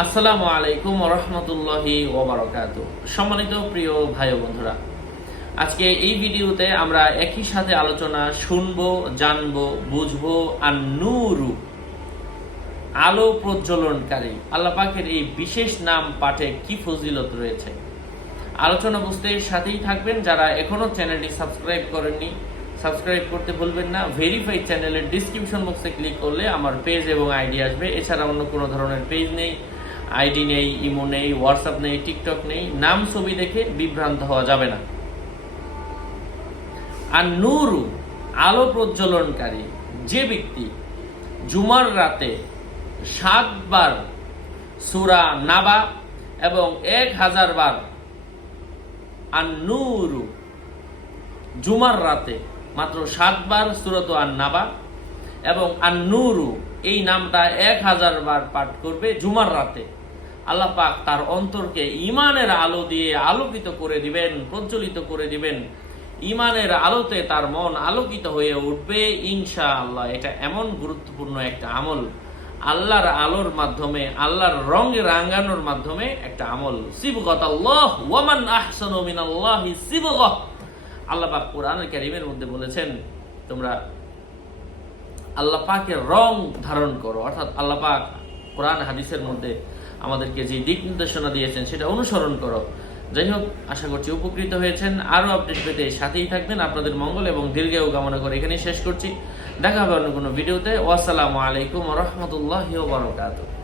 আসসালামু আলাইকুম রহমতুল্লাহি ওবরাকাত সম্মানিত প্রিয় ভাই বন্ধুরা, আজকে এই ভিডিওতে আমরা একই সাথে আলোচনা শুনব, জানব, বুঝব আর নূরু আলো প্রজ্বলনকারী। আল্লাহ পাকের এই বিশেষ নাম পাঠে কি ফজিলত রয়েছে? আলোচনা বুঝতে সাথেই থাকবেন যারা এখনও চ্যানেলটি সাবস্ক্রাইব করেননি। সাবস্ক্রাইব করতে ভুলবেন না। ভেরিফাই চ্যানেলের ডিসক্রিপশন বক্সে ক্লিক করলে আমার পেজ এবং আইডি আসবে। এছাড়া অন্য কোনো ধরনের পেজ নেই। আইডি নেই, ইমো নেই, হোয়াটসঅ্যাপ নেই, টিকটক নেই, নাম ছবি দেখে বিভ্রান্ত হওয়া যাবে না। আর নূরু, আলো প্রজ্বলনকারী, যে ব্যক্তি জুমার রাতে সাতবার সুরা নাবা এবং এক হাজার বার আর নূরু, জুমার রাতে মাত্র সাতবার সুরত আর নাবা এবং আর নূরু, এই নামটা এক হাজার বার পাঠ করবে জুমার রাতে। আল্লাহ পাক তার অন্তরকে ইমানের আলো দিয়ে আলোকিত করে দিবেন, প্রজ্বলিত করে দিবেন। ইমানের আলোতে তার মন আলোকিত হয়ে উঠবে ইনশা আল্লাহ এটা এমন গুরুত্বপূর্ণ একটা আমল। আল্লাহর আলোর মাধ্যমে, আল্লাহর রঙে রাঙ্গানোর মাধ্যমে একটা আমল। সিবগত আল্লাহ পাক কোরআনের কারিমের মধ্যে বলেছেন, তোমরা আল্লাহ পাকের রং ধারণ করো। অর্থাৎ আল্লাহ পাক কোরআন হাদিসের মধ্যে আমাদেরকে যে দিক নির্দেশনা দিয়েছেন সেটা অনুসরণ করো। যাই হোক আশা করছি উপকৃত হয়েছেন। আরও আপডেট পেতে সাথেই থাকবেন। আপনাদের মঙ্গল এবং দীর্ঘায়ু কামনা করে এখানেই শেষ করছি। দেখা হবে অন্য কোনো ভিডিওতে। ওয়াসালামু আলাইকুম রহমতুল্লাহ বারকাতুহ।